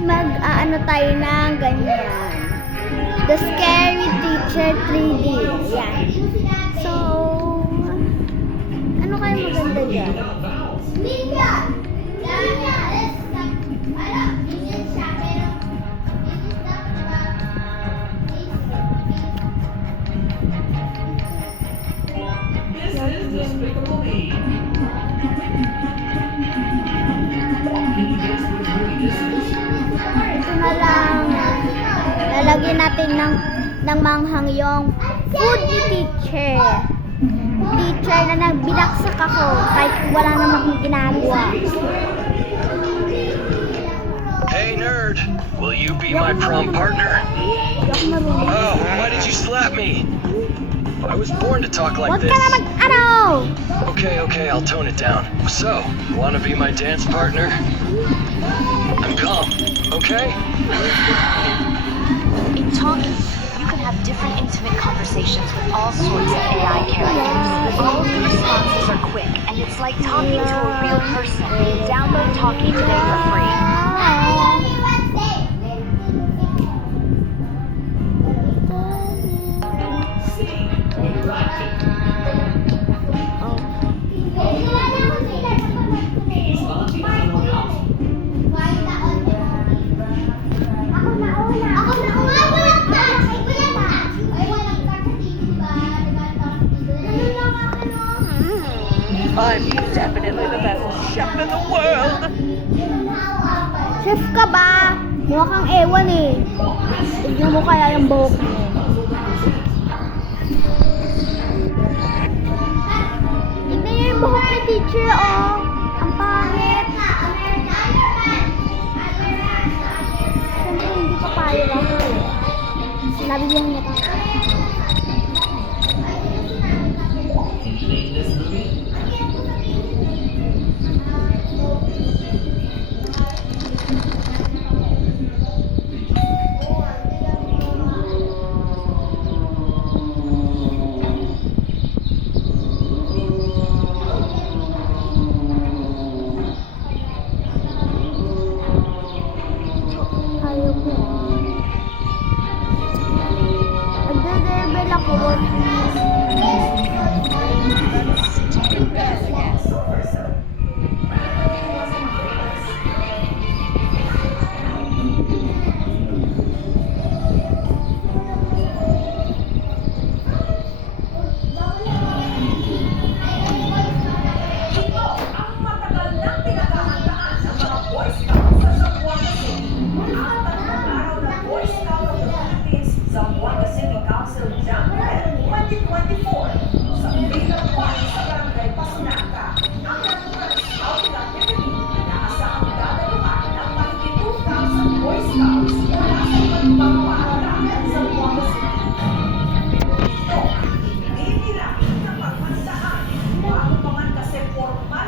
mag-ano tayo ng ganyan. The Scary Teacher 3D. Yan. So, ano kayo maganda dyan? Ito na lang. Lalagyan natin ng manghang yung food ni teacher. Teacher na nagbinaksak ako kahit wala naman akong ginagawa. Hey nerd, will you be my prom partner? Oh, why did you slap me? I was born to talk like Huwag this. ka na mag-ano! Okay, I'll tone it down. So, wanna be my dance partner? I'm calm, okay? In talking, you can have different intimate conversations with all sorts of AI characters. All of the responses are quick, and it's like talking to a real person. Download Talkie today for free. I'm definitely the best chef in the world. Chef ka ba? Mukha kang ewan eh. Tignan mo kaya yung buhok mo. Tignan niyo yung buhok ni teacher, oh. Ang pangit. Siyempre, hindi pa payag ako eh. Nabigyan niya pa. Ayaw ko ah. Nagde-debel ako. Zamboanga City Council January 2024 sa Big Party sa